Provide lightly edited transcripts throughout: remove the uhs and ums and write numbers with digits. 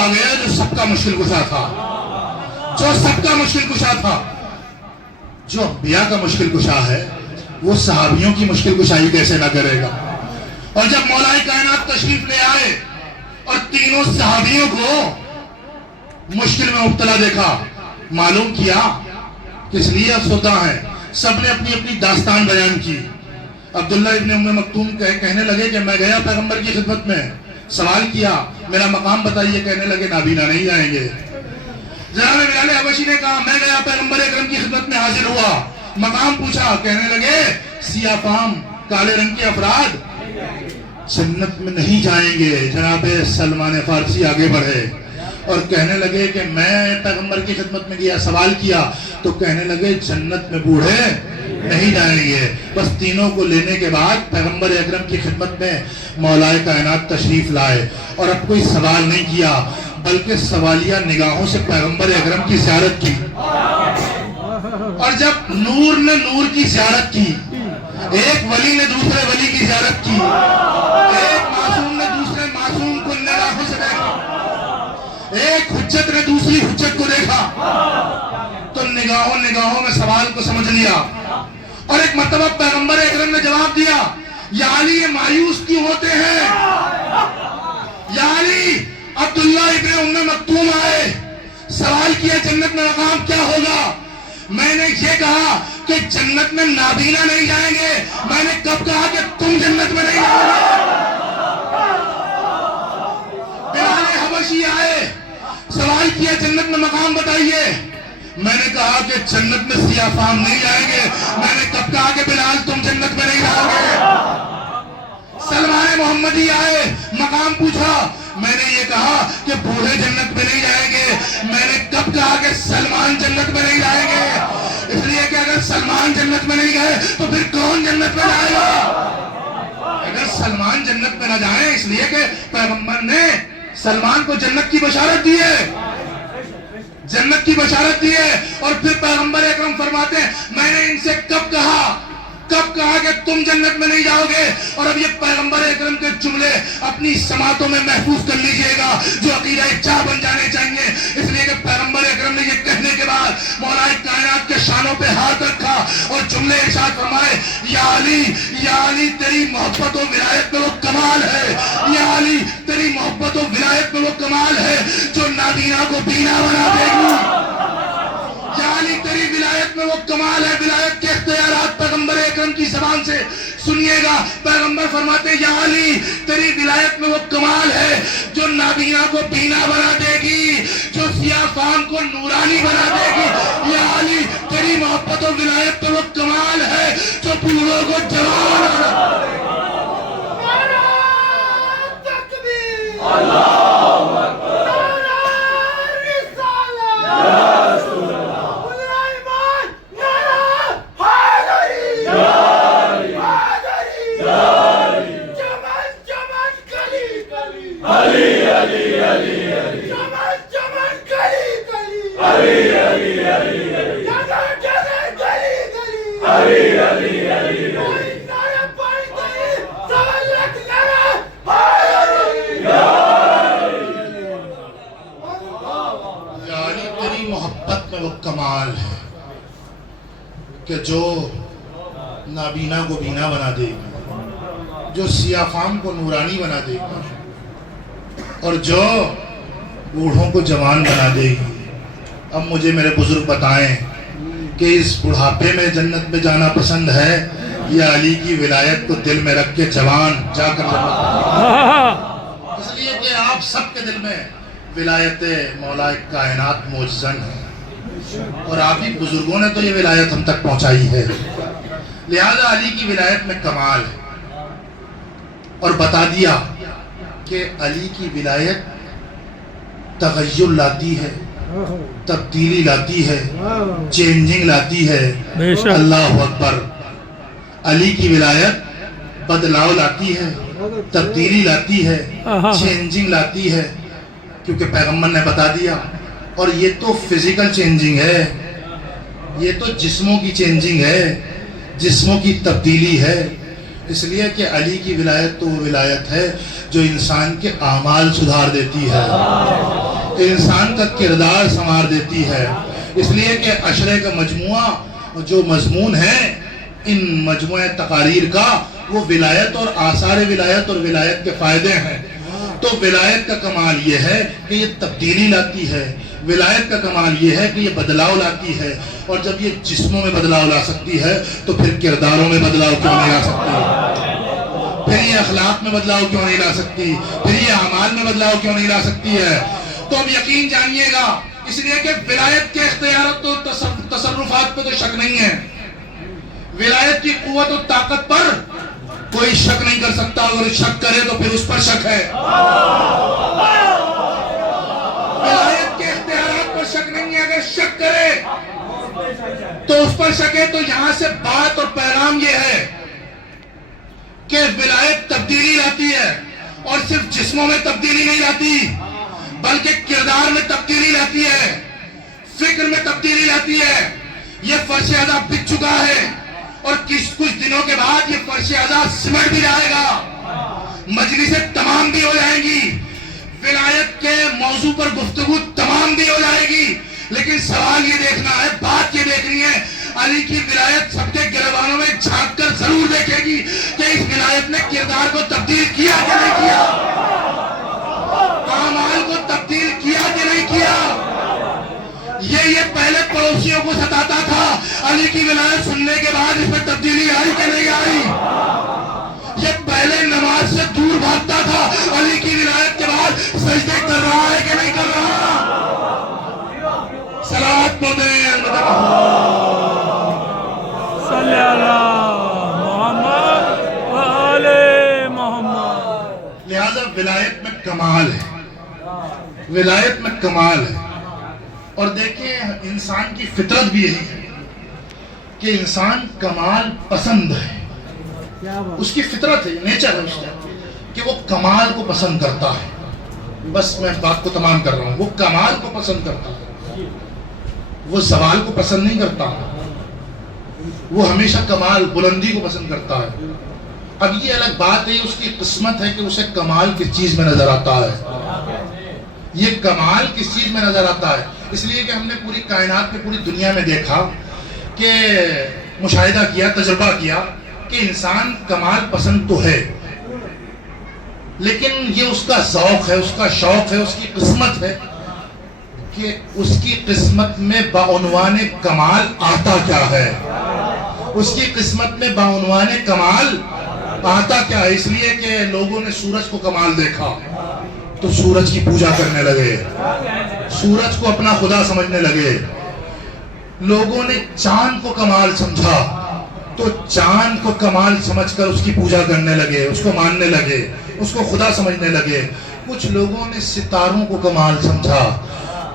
آ گیا جو سب کا مشکل کشا تھا، جو سب کا مشکل کشا تھا. جو انبیاء کا مشکل کشا ہے وہ صحابیوں کی مشکل کشائی کیسے نہ کرے گا. اور جب مولا کائنات تشریف لے آئے اور تینوں صحابیوں کو مشکل میں مبتلا دیکھا، معلوم کیا کس لیے افسردہ ہیں. سب نے اپنی اپنی داستان بیان کی. عبداللہ ابن ام مکتوم کہنے لگے کہ میں گیا پیغمبر کی خدمت میں، سوال کیا میرا مقام بتائیے، کہنے لگے نابینا نہیں جائیں گے. جناب بلال حبشی نے کہا میں گیا پیغمبر اکرم کی خدمت میں حاضر ہوا، مقام پوچھا، کہنے لگے سیاہ فام کالے رنگ کے افراد جنت میں نہیں جائیں گے. جناب سلمان فارسی آگے بڑھے اور کہنے لگے کہ میں پیغمبر کی خدمت میں گیا، سوال کیا تو کہنے لگے جنت میں بوڑھے نہیں جائیں گے. بس تینوں کو لینے کے بعد پیغمبر اکرم کی خدمت میں مولا کائنات تشریف لائے اور اب کوئی سوال نہیں کیا بلکہ سوالیہ نگاہوں سے پیغمبر اکرم کی زیارت کی. اور جب نور نے نور کی زیارت کی، ایک ولی نے دوسرے ولی کی زیارت کی، ایک معصوم نے دوسرے معصوم کو نگاہوں سے دیکھا، ایک حجت نے دوسری حجت کو دیکھا تو نگاہوں میں سوال کو سمجھ لیا. اور ایک مرتبہ پیغمبر اکرم نے جواب دیا، یا علی یہ مایوس کیوں ہوتے ہیں؟ یا علی عبداللہ ابن ام مکتوم آئے، سوال کیا جنت میں مقام کیا ہوگا؟ میں نے یہ کہا کہ جنت میں نابینا نہیں جائیں گے. میں نے کب کہا کہ تم جنت میں نہیں جاؤ گے؟ بلال حبشی آئے، سوال کیا جنت میں مقام بتائیے. میں نے کہا کہ جنت میں سیاہ فام نہیں جائیں گے. میں نے کب کہا کہ بلال تم جنت میں نہیں جاؤ گے؟ سلمان محمدی آئے، مقام پوچھا. میں نے یہ کہا کہ بوڑھے جنت میں نہیں جائیں گے. میں نے کب کہا کہ سلمان جنت میں نہیں جائیں گے؟ اس لیے کہ اگر سلمان جنت میں نہیں گئے تو پھر کون جنت میں جائے گا؟ اگر سلمان جنت میں نہ جائیں، اس لیے کہ پیغمبر نے سلمان کو جنت کی بشارت دی ہے، جنت کی بشارت دی ہے. اور پھر پیغمبر اکرم فرماتے ہیں میں نے ان سے کب کہا کہ تم جنت میں نہیں جاؤ گے؟ اور اب یہ پیغمبر اکرم کے جملے اپنی سماعتوں میں محفوظ کر لیجئے گا جو عقیدہ جا بن جانے چاہیے. اس لیے کہ پیغمبر اکرم نے یہ کہنے کے بعد مولا کائنات کے شانوں پہ ہاتھ رکھا اور جملے ارشاد فرمائے، یا علی تیری محبت و ولایت میں وہ کمال ہے، یا علی تیری محبت و ولایت میں وہ کمال ہے جو نابینا کو بینا بنا دے گی. یا علی تیری ولایت میں وہ کمال ہے. ولایت کے اختیارات پیغمبر اکرم کی زبان سے سنیے گا. پیغمبر فرماتے ہیں یا علی تیری ولایت میں وہ کمال ہے جو نابینا کو بینا بنا دے گی، جو سیاہ فام کو نورانی بنا دے گی. یا علی تیری محبت و ولایت میں وہ کمال ہے جو بوڑھوں کو جوان بنا دے گی. کمال ہے کہ جو نابینا کو بینا بنا دے گی، جو سیاہ فام کو نورانی بنا دے گی اور جو بوڑھوں کو جوان بنا دے گی. اب مجھے میرے بزرگ بتائیں کہ اس بڑھاپے میں جنت میں جانا پسند ہے یا علی کی ولایت کو دل میں رکھ کے جوان جا کر اس لیے کہ آپ سب کے دل میں ولایت مولا کائنات موجزن ہے اور آپ ہی بزرگوں نے تو یہ ولایت ہم تک پہنچائی ہے. لہذا علی کی ولایت میں کمال ہے اور بتا دیا کہ علی کی ولایت تغیر لاتی ہے، تبدیلی لاتی ہے، چینجنگ لاتی ہے. اللہ اکبر. علی کی ولایت بدلاؤ لاتی ہے، تبدیلی لاتی ہے، چینجنگ لاتی ہے، کیونکہ پیغمبر نے بتا دیا. اور یہ تو فزیکل چینجنگ ہے، یہ تو جسموں کی چینجنگ ہے، جسموں کی تبدیلی ہے. اس لیے کہ علی کی ولایت تو وہ ولایت ہے جو انسان کے اعمال سدھار دیتی ہے، انسان کا کردار سنوار دیتی ہے۔ اس لیے کہ عشرے کا مجموعہ جو مضمون ہے ان مجموعہ تقاریر کا، وہ ولایت اور آثار ولایت اور ولایت کے فائدے ہیں۔ تو ولایت کا کمال یہ ہے کہ یہ تبدیلی لاتی ہے، ولایت کا کمال یہ ہے کہ یہ بدلاؤ لاتی ہے، اور جب یہ جسموں میں بدلاؤ لا سکتی ہے تو پھر کرداروں میں بدلاؤ کیوں نہیں لا سکتی؟ پھر یہ اخلاق میں بدلاؤ کیوں نہیں لا سکتی؟ پھر یہ اعمال میں بدلاؤ کیوں نہیں لا سکتی ہے؟ تو اب یقین جانیے گا، اس لیے کہ ولایت کے اختیارات تو تصرفات پہ تو شک نہیں ہے، ولایت کی قوت و طاقت پر کوئی شک نہیں کر سکتا، اگر شک کرے تو پھر اس پر شک ہے۔ ولایت کے اختیارات پر شک نہیں ہے، اگر شک کرے تو اس پر شک ہے۔ تو یہاں سے بات اور پیغام یہ ہے کہ ولایت تبدیلی لاتی ہے، اور صرف جسموں میں تبدیلی نہیں لاتی بلکہ کردار میں تبدیلی لاتی ہے، فکر میں تبدیلی لاتی ہے۔ یہ فرش اعضا بک چکا ہے اور کچھ دنوں کے بعد یہ فرش اعضا سمٹ بھی جائے گا، مجلسیں تمام بھی ہو جائیں گی، ولایت کے موضوع پر گفتگو تمام بھی ہو جائے گی، لیکن سوال یہ دیکھنا ہے، بات یہ دیکھنی ہے، علی کی ولایت سب کے گریبانوں میں جھانک کر ضرور دیکھے گی کہ اس ولایت نے کردار کو تبدیل کیا کہ نہیں کیا، اعمال کو تبدیل کیا کہ نہیں کیا۔ یہ پہلے پڑوسیوں کو ستاتا تھا، علی کی ولایت سننے کے بعد اس میں تبدیلی آئی کہ نہیں آئی؟ یہ پہلے نماز سے دور بھاگتا تھا، علی کی ولایت کے بعد سجدے کر رہا ہے کہ نہیں کر رہا؟ صلوات پڑھتے ہیں صلی اللہ محمد و آل محمد۔ لہذا ولایت میں کمال ہے، ولایت میں کمال ہے۔ اور دیکھیں انسان کی فطرت بھی یہی ہے کہ انسان کمال پسند ہے، اس کی فطرت ہے، نیچر ہے اس کا کہ وہ کمال کو پسند کرتا ہے۔ بس میں بات کو تمام کر رہا ہوں، وہ کمال کو پسند کرتا ہے، وہ زوال کو پسند نہیں کرتا، وہ ہمیشہ کمال بلندی کو پسند کرتا ہے۔ اب یہ الگ بات ہے، اس کی قسمت ہے کہ اسے کمال کس چیز میں نظر آتا ہے، یہ کمال کس چیز میں نظر آتا ہے۔ اس لیے کہ ہم نے پوری کائنات میں، پوری دنیا میں دیکھا کہ مشاہدہ کیا، تجربہ کیا کہ انسان کمال پسند تو ہے، لیکن یہ اس کا ذوق ہے، اس کا شوق ہے، اس کی قسمت ہے کہ اس کی قسمت میں بعنوان کمال آتا کیا ہے، اس کی قسمت میں بعنوان کمال آتا کیا ہے۔ اس لیے کہ لوگوں نے سورج کو کمال دیکھا تو سورج کی پوجا کرنے لگے، سورج کو اپنا خدا سمجھنے لگے۔ لوگوں نے چاند کو کمال سمجھا تو چاند کو کمال سمجھ کر اس کی پوجا کرنے لگے، اس کو ماننے لگے، اس کو خدا سمجھنے لگے۔ کچھ لوگوں نے ستاروں کو کمال سمجھا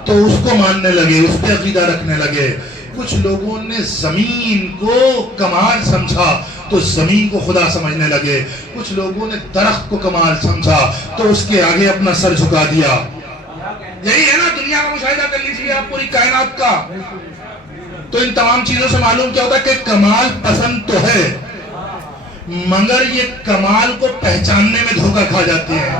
تو اس کو ماننے لگے، اس پہ عقیدہ رکھنے لگے۔ کچھ لوگوں نے زمین کو کمال سمجھا تو زمین کو خدا سمجھنے لگے۔ کچھ لوگوں نے درخت کو کمال سمجھا تو اس کے آگے اپنا سر جھکا دیا۔ یہی ہے نا، دنیا کا مشاہدہ کر لیجیے آپ پوری کائنات کا، تو ان تمام چیزوں سے معلوم کیا ہوتا ہے کہ کمال پسند تو ہے، مگر یہ کمال کو پہچاننے میں دھوکہ کھا جاتے ہیں۔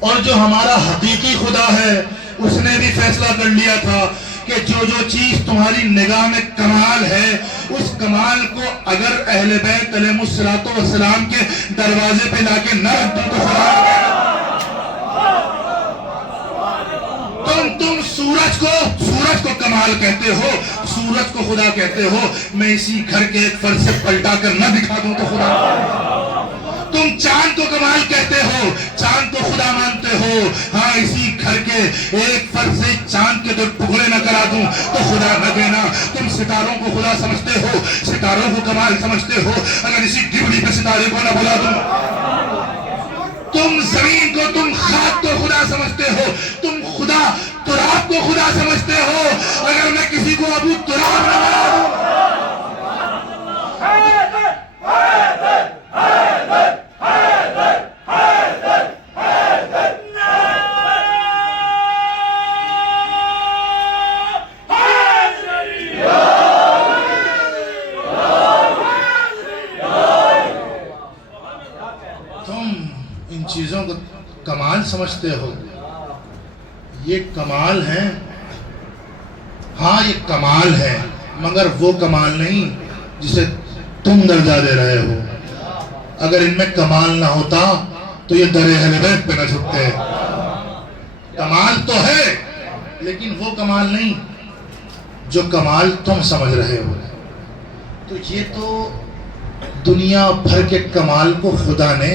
اور جو ہمارا حقیقی خدا ہے اس نے بھی فیصلہ کر لیا تھا کہ جو چیز تمہاری نگاہ میں کمال ہے، اس کمال کو اگر اہل بیت علیہ السلام کے دروازے پہ لا کے نہ رکھ دو تو خدا تم سورج کو کمال کہتے ہو، سورج کو خدا کہتے ہو، میں اسی گھر کے ایک فرد سے پلٹا کر نہ دکھا دوں تو خدا۔ تم چاند کو کمال کہتے ہو، چاند کو خدا مانتے ہو، ہاں اسی گھر کے ایک فرد سے چاند کے دو ٹکڑے نہ کرا دوں تو خدا نہ دینا۔ تم ستاروں کو خدا سمجھتے ہو، ستاروں کو کمال سمجھتے ہو، اگر اسی ڈبڑی پہ ستارے کو نہ بلا دوں۔ تم زمین کو، تم خاک کو خدا سمجھتے ہو، تم خدا تراب کو خدا سمجھتے ہو، اگر میں کسی کو ابو تراب نہ بنا دوں۔ سمجھتے ہو یہ کمال ہے؟ ہاں یہ کمال ہے، مگر وہ کمال نہیں جسے تم درجہ دے رہے ہو۔ اگر ان میں کمال نہ ہوتا تو یہ در اہل بیت پہ نہ جھکتے۔ کمال تو ہے لیکن وہ کمال نہیں جو کمال تم سمجھ رہے ہو۔ تو یہ تو دنیا بھر کے کمال کو خدا نے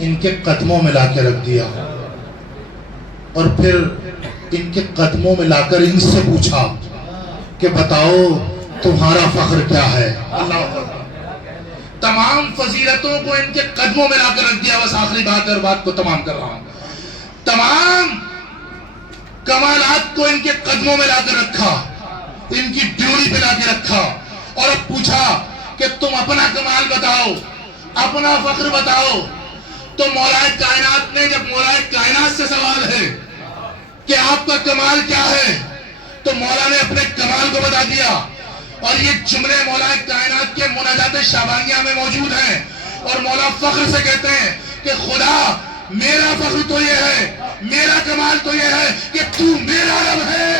ان کے قدموں میں لا کے رکھ دیا، اور پھر ان کے قدموں میں لا کر ان سے پوچھا کہ بتاؤ تمہارا فخر کیا ہے۔ اللہ اکبر۔ تمام فضیلتوں کو ان کے قدموں میں لا کر رکھ دیا۔ بس آخری بات ہے اور بات کو تمام کر رہا ہوں۔ تمام کمالات کو ان کے قدموں میں لا کر رکھا، ان کی ڈیوری پہ لا کے رکھا، اور اب پوچھا کہ تم اپنا کمال بتاؤ، اپنا فخر بتاؤ۔ تو مولا کائنات نے، جب مولا کائنات سے سوال ہے کہ آپ کا کمال کیا ہے، تو مولا نے اپنے کمال کو بتا دیا۔ اور یہ جملے مولا کائنات کے مناجات شعبانیہ میں موجود ہیں، اور مولا فخر سے کہتے ہیں کہ خدا میرا فخر تو یہ ہے، میرا کمال تو یہ ہے کہ تو میرا رب ہے۔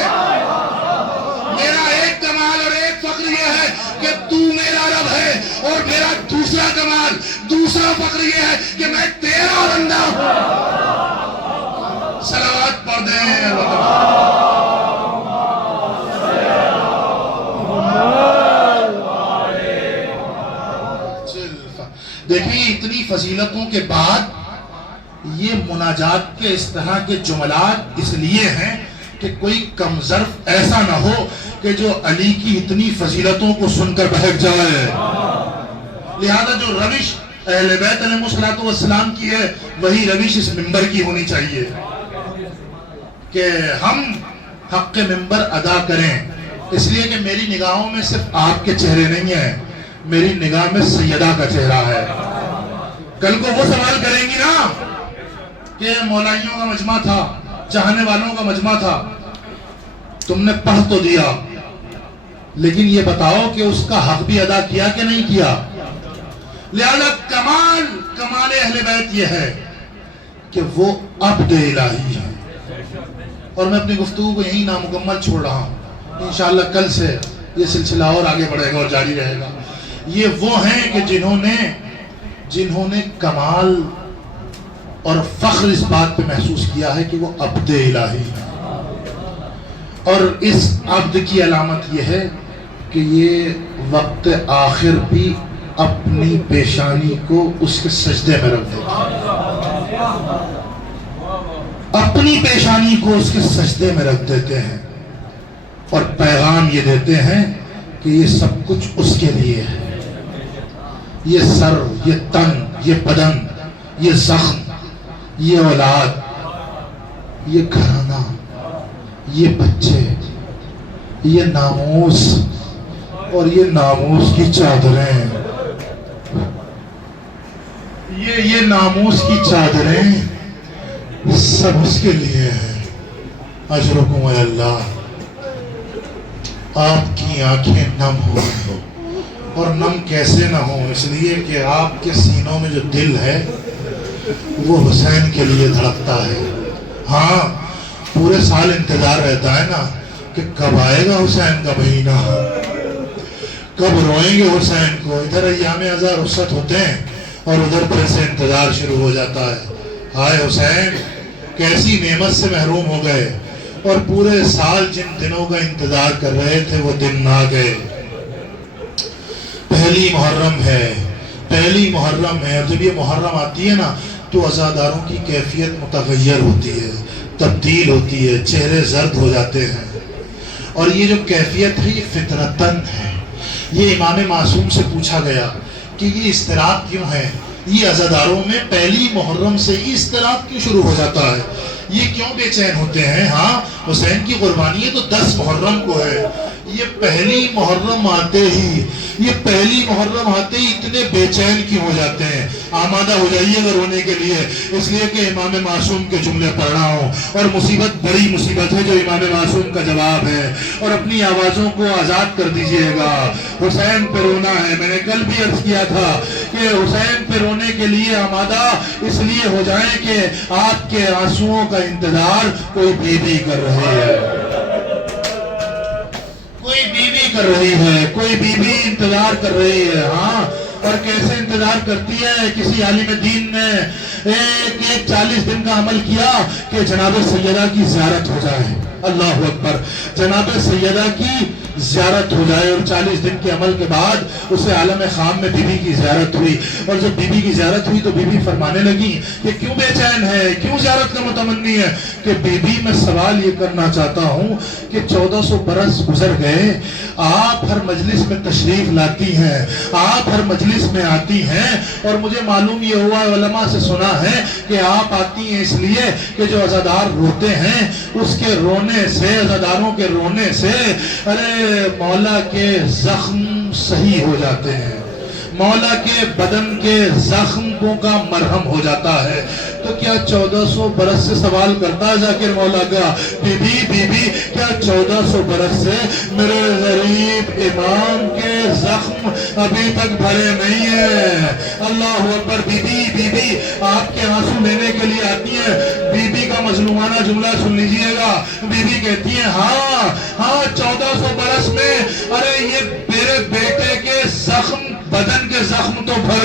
میرا ایک کمال اور ایک فخر یہ ہے کہ تو میرا رب ہے، اور میرا دوسرا کمال، دوسرا فخر یہ ہے کہ میں تیرا بندہ ہوں۔ صلوات پڑھ دیں۔ دیکھیں اتنی فضیلتوں کے بعد یہ مناجات کے اس طرح کے جملات اس لیے ہیں کہ کوئی کم ظرف ایسا نہ ہو کہ جو علی کی اتنی فضیلتوں کو سن کر بہک جائے۔ لہذا جو روش اہل بیت علیہ السلام کی ہے وہی روش اس منبر کی ہونی چاہیے کہ ہم حق منبر ادا کریں، اس لیے کہ میری نگاہوں میں صرف آپ کے چہرے نہیں ہیں، میری نگاہ میں سیدہ کا چہرہ ہے۔ کل کو وہ سوال کریں گی نا کہ مولائیوں کا مجمع تھا، چاہنے والوں کا مجمع تھا، تم نے پڑھ تو دیا لیکن یہ بتاؤ کہ اس کا حق بھی ادا کیا کہ نہیں کیا۔ لہذا کمال اہل بیت یہ ہے کہ وہ عبد الہی ہے۔ اور میں اپنی گفتگو کو یہیں نامکمل چھوڑ رہا ہوں، انشاءاللہ کل سے یہ سلسلہ اور آگے بڑھے گا اور جاری رہے گا۔ یہ وہ ہیں کہ جنہوں نے کمال اور فخر اس بات پہ محسوس کیا ہے کہ وہ عبد الہی ہے، اور اس عبد کی علامت یہ ہے کہ یہ وقت آخر بھی اپنی پیشانی کو اس کے سجدے میں رکھ دیتا ہے، اپنی پیشانی کو اس کے سجدے میں رکھ دیتے ہیں، اور پیغام یہ دیتے ہیں کہ یہ سب کچھ اس کے لیے ہے۔ یہ سر، یہ تن، یہ بدن، یہ زخم، یہ اولاد، یہ گھرانہ، یہ بچے، یہ ناموس اور یہ ناموس کی چادریں، یہ ناموس کی چادریں سب اس کے لیے ہیں۔ اجرکم اے اللہ، آپ کی آنکھیں نم ہو گئی ہو، اور نم کیسے نہ ہو، اس لیے کہ آپ کے سینوں میں جو دل ہے وہ حسین کے لیے دھڑکتا ہے۔ ہاں پورے سال انتظار رہتا ہے نا کہ کب آئے گا حسین کا مہینہ، کب روئیں گے حسین کو۔ ادھر ایام ازاں رخصت ہوتے ہیں اور ادھر پھر سے انتظار شروع ہو جاتا ہے، ہائے حسین کیسی نعمت سے محروم ہو گئے، اور پورے سال جن دنوں کا انتظار کر رہے تھے وہ دن نہ گئے۔ پہلی محرم ہے، اور جب یہ محرم آتی ہے نا تو عزاداروں کی کیفیت متغیر ہوتی ہے، تبدیل ہوتی ہے، چہرے زرد ہو جاتے ہیں، اور یہ جو کیفیت ہے یہ فطرتاً ہے۔ یہ امام معصوم سے پوچھا گیا کہ یہ اضطراب کیوں ہے، یہ عزاداروں میں پہلی محرم سے ہی اضطراب کیوں شروع ہو جاتا ہے، یہ کیوں بے چین ہوتے ہیں؟ ہاں حسین کی قربانی ہے تو 10 محرم کو ہے، یہ پہلی محرم آتے ہی اتنے بے چین کیوں ہو جاتے ہیں؟ آمادہ ہو جائیے گا رونے کے لیے، اس لیے کہ امام معصوم کے جملے پڑھ رہا ہوں، اور مصیبت بڑی مصیبت ہے جو امام معصوم کا جواب ہے، اور اپنی آوازوں کو آزاد کر دیجئے گا۔ حسین پہ رونا ہے، میں نے کل بھی عرض کیا تھا کہ حسین پہ رونے کے لیے آمادہ اس لیے ہو جائیں کہ آپ کے آنسوؤں کا انتظار کوئی بیوی کر رہی ہے، کوئی بیوی انتظار کر رہی ہے۔ ہاں، اور کیسے انتظار کرتی ہے؟ کسی عالم دین نے ایک 40 دن کا عمل کیا کہ جناب سیدہ کی زیارت ہو جائے۔ اللہ اکبر، جناب سیدہ کی زیارت ہو جائے، اور 40 دن کے عمل کے بعد اسے عالم خام میں بی بی کی زیارت ہوئی، اور جب بی بی کی زیارت ہوئی تو بی بی فرمانے لگی کہ کیوں بے چین ہے، کیوں زیارت کا متمنی ہے؟ کہ بی بی میں سوال یہ کرنا چاہتا ہوں کہ 1400 برس گزر گئے، آپ ہر مجلس میں تشریف لاتی ہیں، آپ ہر مجلس میں آتی ہیں، اور مجھے معلوم یہ ہوا، علماء سے سنا ہے کہ آپ آتی ہیں اس لیے کہ جو عزادار روتے ہیں اس کے رونے سے، عزاداروں کے رونے سے مولا کے زخم صحیح ہو جاتے ہیں، مولا کے بدن کے زخموں کا مرہم ہو جاتا ہے۔ تو کیا 1400 برس سے سوال کرتا ہے ذاکر مولا کا، بی بی کیا 1400 برس سے میرے غریب امام کے زخم ابھی تک بھرے نہیں ہیں؟ اللہ اکبر۔ بی بی آپ کے آنسو لینے کے لیے آتی ہیں۔ بی بی کا مظلومانہ جملہ سن لیجئے گا، بی بی کہتی ہیں ہاں 1400 برس میں یہ میرے بیٹے کے زخم، بدن کے زخم تو بھر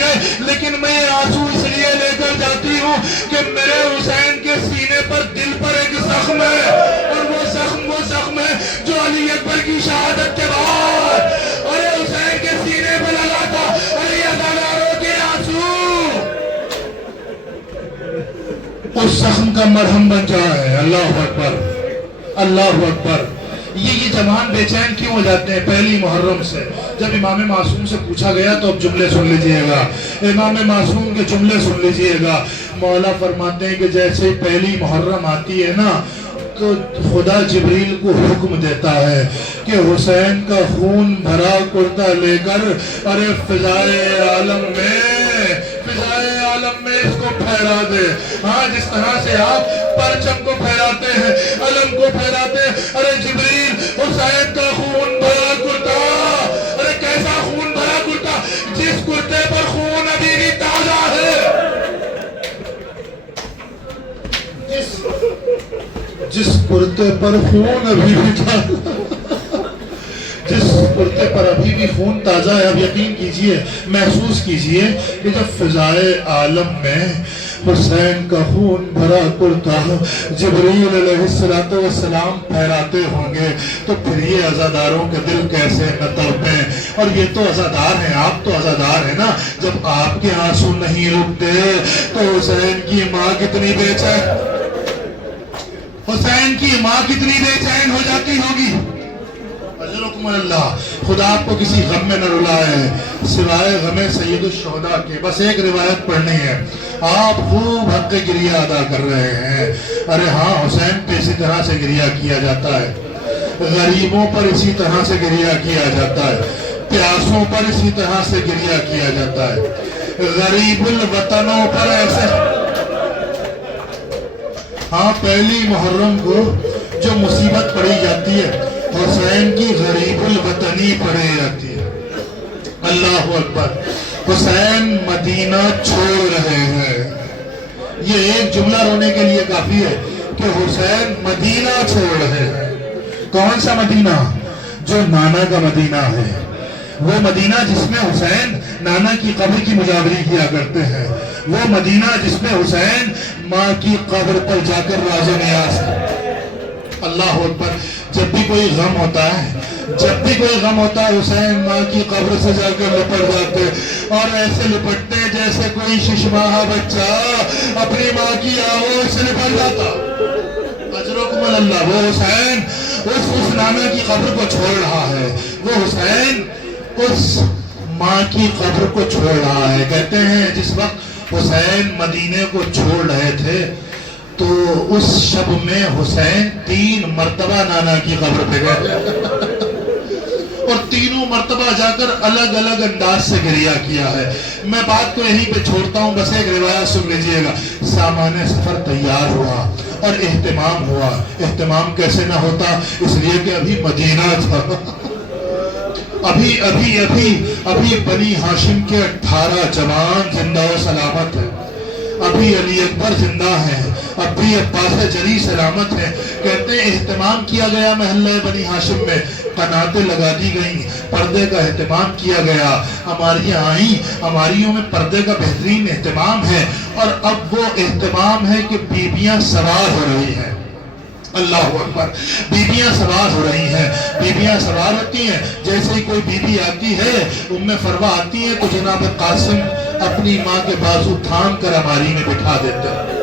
گئے، لیکن میں یہ آنسو اس لیے لے کر جاتی ہوں کہ میرے حسین کے سینے پر، دل پر ایک زخم ہے، اور وہ زخم ہے جو علی اکبر کی شہادت کے بعد حسین کے سینے پر لگا تھا، یہ عزاداروں کے آنسو اس زخم کا مرہم بن جائے۔ اللہ اکبر، اللہ اکبر۔ یہ جوان بے چین کیوں ہو جاتے ہیں؟ پہلی محرم سے جب امام معصوم سے پوچھا گیا تو اب جملے سن لیجئے گا، امام معصوم کے جملے سن لیجئے گا۔ مولا فرماتے ہیں کہ جیسے پہلی محرم آتی ہے نا تو خدا جبریل کو حکم دیتا ہے کہ حسین کا خون بھرا کرتا لے کر فضائے عالم میں اس کو پھیلا دے۔ ہاں، جس طرح سے آپ پرچم کو پھیلاتے ہیں، علم کو پھیلاتے ہیں، جبریل حسین کا خون بھرا کرتا، کیسا خون بھرا کرتا؟ جس کرتے پر خون ابھی بھی تازہ ہے، جس کرتے پر خون ابھی بھی تازہ، جس کرتے پر ابھی بھی خون تازہ ہے۔ اب یقین کیجئے، محسوس کیجئے کہ جب فضائے عالم میں حسین کا خون بھرا کرتا جبریل علیہ السلام پھیلاتے ہوں گے تو پھر یہ عزاداروں کے دل کیسے نہ تڑپیں؟ اور یہ تو عزادار ہیں، آپ تو عزادار ہیں نا۔ جب آپ کے آنسو نہیں رکتے تو حسین کی ماں کتنی بے چین ہو جاتی ہوگی۔ اجرکم اللہ۔ خدا آپ کو کسی غم میں نہ رلائے سوائے غم سید الشہداء کے۔ بس ایک روایت پڑھنی ہے، آپ خوب حق گریہ ادا کر رہے ہیں۔ ہاں، حسین پہ اسی طرح سے گریہ کیا جاتا ہے، غریبوں پر اسی طرح سے گریہ کیا جاتا ہے، پیاسوں پر اسی طرح سے گریہ کیا جاتا ہے، غریب الوطنوں پر ایسے۔ ہاں، پہلی محرم کو جو مصیبت پڑی جاتی ہے حسین کی غریب الوطنی پڑھی جاتی ہے۔ اللہ اکبر۔ حسین مدینہ چھوڑ رہے ہیں، یہ ایک جملہ رونے کے لیے کافی ہے کہ حسین مدینہ چھوڑ رہے ہیں۔ کون سا مدینہ؟ جو نانا کا مدینہ ہے، وہ مدینہ جس میں حسین نانا کی قبر کی مجاوری کیا کرتے ہیں، وہ مدینہ جس میں حسین ماں کی قبر پر جا کر راز نیاز ہے۔ اللہ اکبر۔ جب بھی کوئی غم ہوتا ہے حسین ماں کی قبر سے جا کر لپٹ جاتے، اور ایسے لپٹتے جیسے کوئی ششماہا بچہ اپنی ماں کی آغوش سے لپٹ جاتا۔ اجرکم اللہ۔ وہ حسین اس نانا کی قبر کو چھوڑ رہا ہے، وہ حسین اس ماں کی قبر کو چھوڑ رہا ہے۔ کہتے ہیں جس وقت حسین مدینے کو چھوڑ رہے تھے تو اس شب میں حسین 3 مرتبہ نانا کی قبر پہ گئے اور تینوں مرتبہ جا کر الگ الگ انداز سے گریہ کیا ہے. میں بات کو یہیں پہ چھوڑتا ہوں، بس ایک روایت سن لیجئے گا. سامان سفر تیار ہوا اور اہتمام ہوا. اہتمام کیسے نہ ہوتا، اس لیے کہ ابھی مدینہ تھا. ابھی بنی ہاشم کے 18 جوان زندہ و سلامت ہیں. ابھی علی اکبر زندہ ہیں، ابھی عباس جلی سلامت ہیں. کہتے ہیں اہتمام کیا گیا محلہ بنی ہاشم میں، قناتیں لگا دی گئیں، پردے کا اہتمام کیا گیا. ہماریاں آئیں، ہماریوں میں پردے کا بہترین اہتمام ہے. اور اب وہ اہتمام ہے کہ بیویاں سوار ہو رہی ہیں. اللہ اکبر. بیویاں سوار ہو رہی ہیں. بیویاں سوار ہوتی ہیں. جیسے ہی کوئی بیوی آتی ہے، ام فروا آتی ہے، تو جناب قاسم اپنی ماں کے بازو تھام کر ہماری میں بٹھا دیتے ہیں.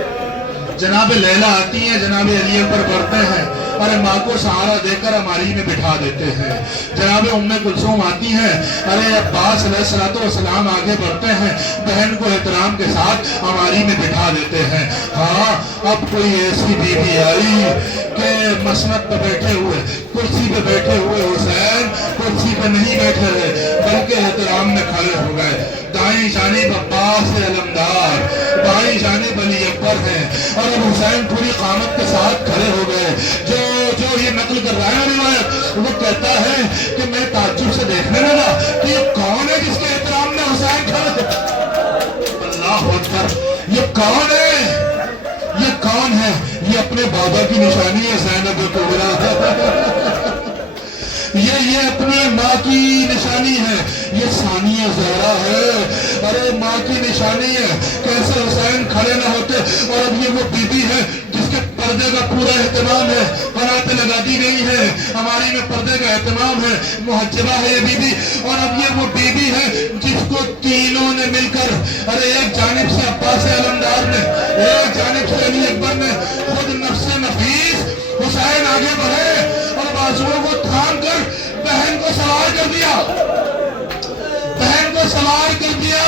جناب لیلہ آتی ہیں، جناب علی اکبر بڑھتے ہیں، ارے ماں کو سہارا دے کر ہماری میں بٹھا دیتے ہیں. جناب ام کلثوم آتی ہیں، ارے عباس علیہ السلام آگے بڑھتے ہیں، بہن کو احترام کے ساتھ ہماری میں بٹھا دیتے ہیں. ہاں اب کوئی ایسی بیوی آئی کہ مسند پہ بیٹھے ہوئے، کرسی پہ بیٹھے ہوئے حسین کرسی پہ نہیں بیٹھے رہے بلکہ احترام میں کھڑے ہو گئے. دائیں جانب عباس علمدار، بائیں جانب علی اکبر ہیں، اور اب حسین پوری قامت کے ساتھ کھڑے ہو گئے. جو یہ نقل کر رہا ہے روایت، وہ کہتا ہے کہ میں تعجب سے دیکھنے لگا کہ یہ کون ہے جس کے احترام میں حسین کھڑے تھے. اللہ اکبر. یہ کون ہے؟ یہ کون ہے؟ یہ اپنے بابا کی نشانی ہے زینب کبریٰ. یہ اپنی ماں کی نشانی ہے. یہ ثانیہ زہرا ہے. ارے ماں کی نشانی ہے. کیسے حسین کھڑے نہ ہوتے. اور اب یہ وہ بی بی ہے جس کے پردے کا پورا اہتمام ہے، قناتیں لگا دی گئی ہے، ہماری میں پردے کا اہتمام ہے، محجبہ ہے یہ بی بی. اور اب یہ وہ بی بی ہے جس کو تینوں نے مل کر، ارے ایک جانب سے عباس علمدار نے، ایک جانب سے علی اکبر نے خود نفس نفیس حسین آگے بڑھے اور بازوؤں کو تھام کر بہن کو سوار کر دیا. بہن کو سوار کر دیا.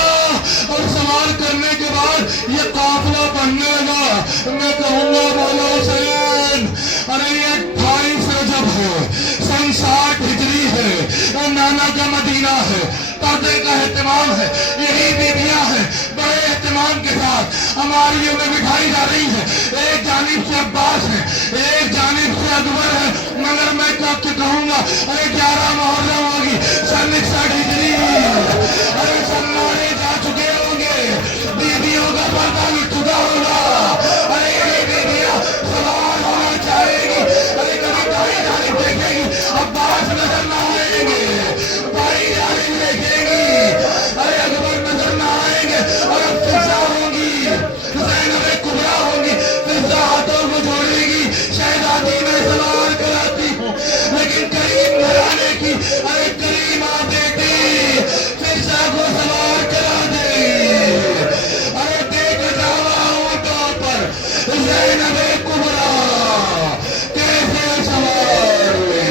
اور سوار کرنے کے بعد یہ قافلہ بننے لگا. میں کہوں گا مولا حسین، ارے یہ 28 رجب ہے، سن 60 ہجری ہے، نانا کا مدینہ ہے، پردے کا اہتمام ہے. یہی بیویاں ہیں بڑے اہتمام کے ساتھ ہماریوں میں بٹھائی جا رہی ہیں. ایک جانب سے عباس ہے، ایک جانب سے اکبر ہے. مگر میں کب کے کہوں گا، ارے 11 محرم ہوگی، سن 61 ہجری. ارے سنارے جا چکے ہوں گے، بیویوں کا پردہ لٹ چکا ہوگا. ارے یہ بیویاں سوار ہونا چاہے گی. ارے کبھی دائیں جانب دیکھے گی، عباس نظر نہ آئیں گے، بائیں جانب دیکھے گی، ارے اکبر نظر نہ آئیں گے. اور اب فضا ہوں گی، زینب کبریٰ ہوں گی، فضا ہاتھوں کو جوڑے گی، شہزادی میں سوار کراتی ہوں. لیکن کریم گھرانے کی، ارے کریمہ بیٹی فضا کو سوار کرا دے. ارے دیکھ جاوا اونٹوں پر زینب کبریٰ کیسے سوار ہوئے.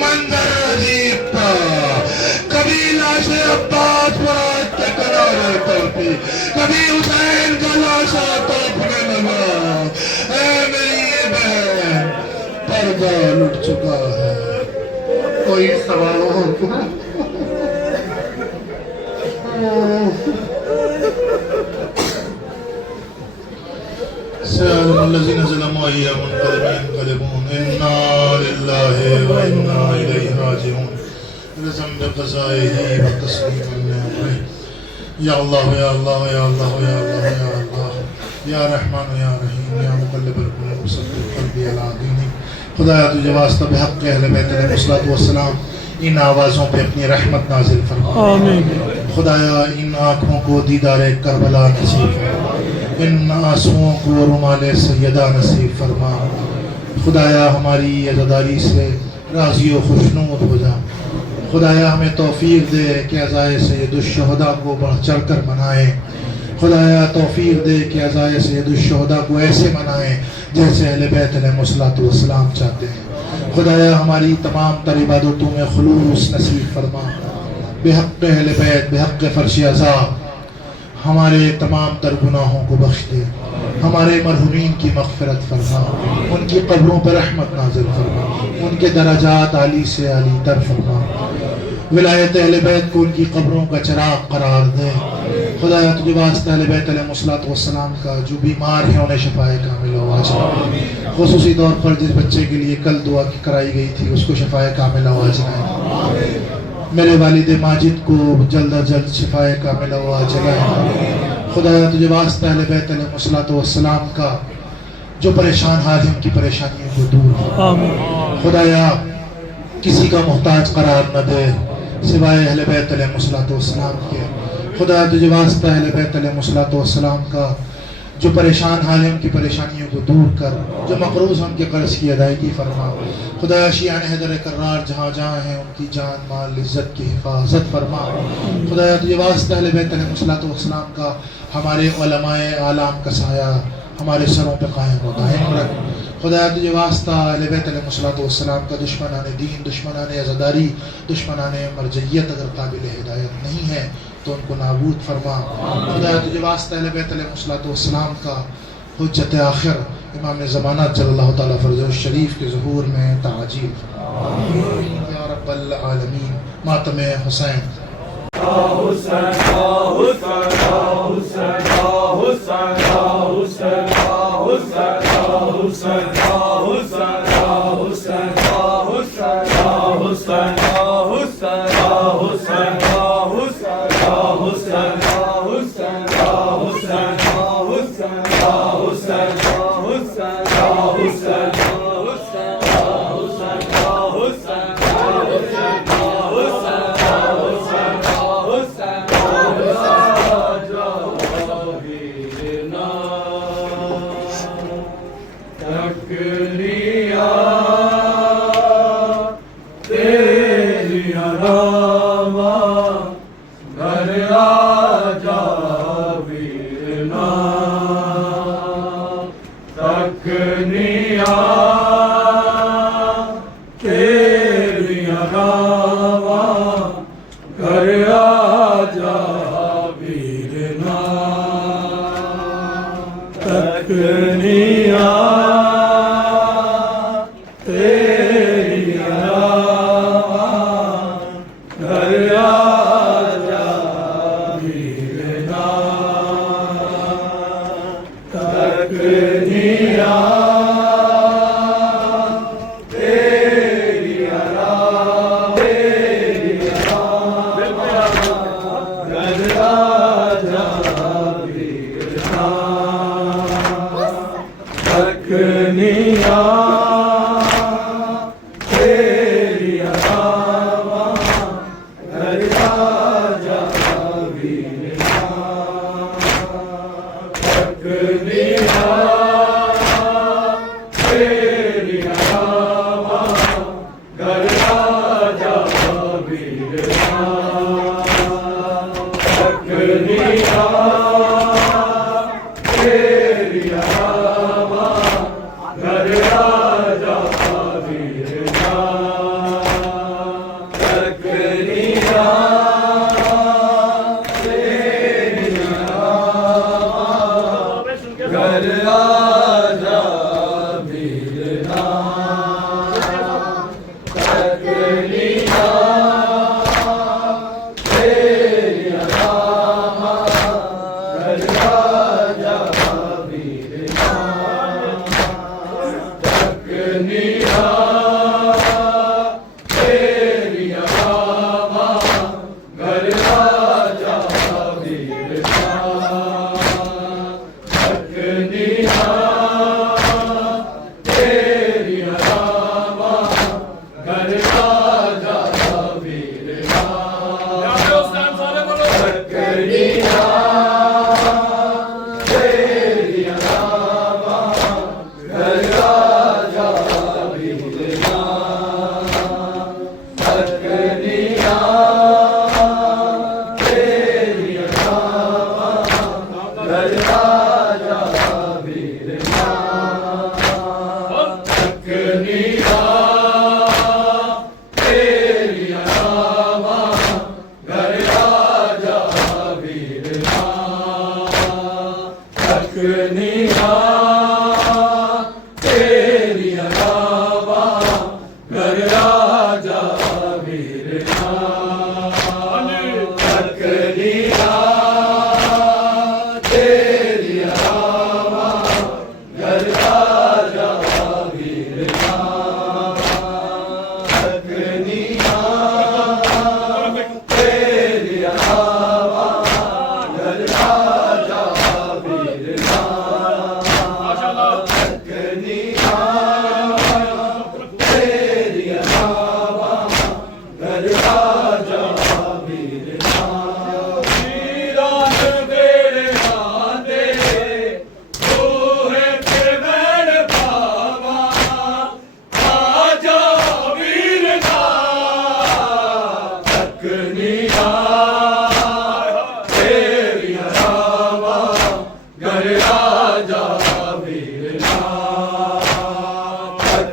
منظر عجیب تھا. کبھی لاش عباس پر کے کنارے تڑپی، کبھی حسین کا لاشا تڑپنے لگا. اے میری یہ بہن، پردہ لٹ چکا ہے. کوئی سوال ہو سيعلم الذين ظلموا أي منقلب ينقلبون. إنا لله وإنا إليه راجعون. رزم بقضائه وتسليما لأمره. يا الله يا الله يا الله يا الله يا الله يا رحمن يا رحيم يا مقلب القلوب ثبت قلبي على دينك. خدایا تجھے واسطہ بحق اہل بیت علیہ الصلوۃ والسلام ان آوازوں پہ اپنی رحمت نازل فرما. آمین. خدایا ان آنکھوں کو دیدار کربلا نصیب فرما، ان آنسوؤں کو رومال سیدہ نصیب فرما. خدایا ہماری عزاداری سے راضی و خوشنود ہو جا. خدایا ہمیں توفیق دے کہ عزائے سید الشہداء کو بڑھ چڑھ کر منائیں. خدایا توفیق دے کہ عزائے سید الشہداء کو ایسے منائیں جیسے اہل بیت علیہ السلام چاہتے ہیں. خدایا ہماری تمام تر عبادتوں میں خلوص نصیب فرما. بحق اہل بیت، بحق فرش عذاب ہمارے تمام تر گناہوں کو بخش دے، ہمارے مرحومین کی مغفرت فرما، ان کی قبروں پر رحمت نازل فرما، ان کے درجات عالی سے عالی تر فرما، ولایت اہل بیت کو ان کی قبروں کا چراغ قرار دے۔ خدایا تجھے واسطہ اہل بیت علیہ السلام کا جو بیمار ہیں انہیں شفائے کامل عاجلہ، خصوصی طور پر جس بچے کے لیے کل دعا کرائی گئی تھی اس کو شفائے کامل عاجلہ، میرے والد ماجد کو جلد از جلد شفائے کامل عاجلہ۔ خدایا تجھے واسطہ اہل بیت علیہ السلام کا جو پریشان حال ہیں ان کی پریشانیوں کو دور کر۔ خدایا کسی کا محتاج قرار نہ دے سوائے اہل بیت علیہ السلام کے۔ خدایا تجھے واسطہ اہل بیت علیہ السلام کا جو پریشان حال ہیں ان کی پریشانیوں کو دور کر، جو مقروض ہیں ان کے قرض کی ادائیگی فرما۔ خدایا شیعان حیدر کرار جہاں جہاں ہیں ان کی جان مال عزت کی حفاظت فرما۔ خدایا تجھے واسطہ اہل بیت علیہ السلام کا ہمارے علماء اعلام کا سایہ ہمارے سروں پہ قائم و دائم رکھ۔ خدایا تجھے واسطہ اہل بیت علیہ السلام کا دشمنان دین، دشمنان عزاداری، دشمنان مرجعیت اگر قابل ہدایت نہیں ہے تو ان کو نابود فرما۔ خدایا تجھے واسطہ اہل بیت علیہ السلام کا حجت آخر امام زمانہ صلی اللہ تعالیٰ فرزہ الشریف کے ظہور میں تعجیل یا رب العالمین۔ ماتم حسین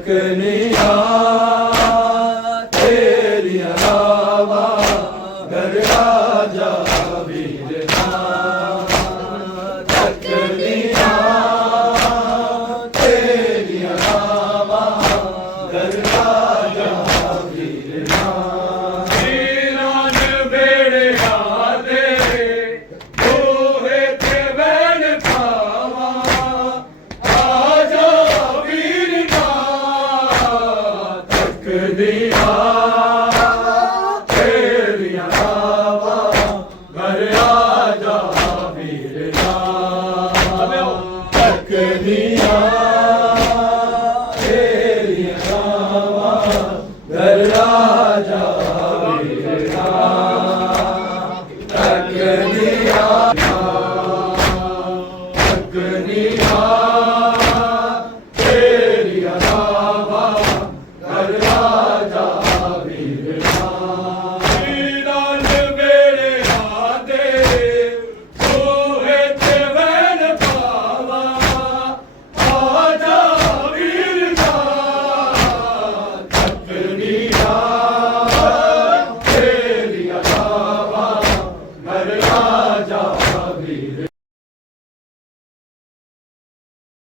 تکنیاں تیری علاوہ گھر راجا ویرنا تکنیاں تیری علاوہ گھر راجا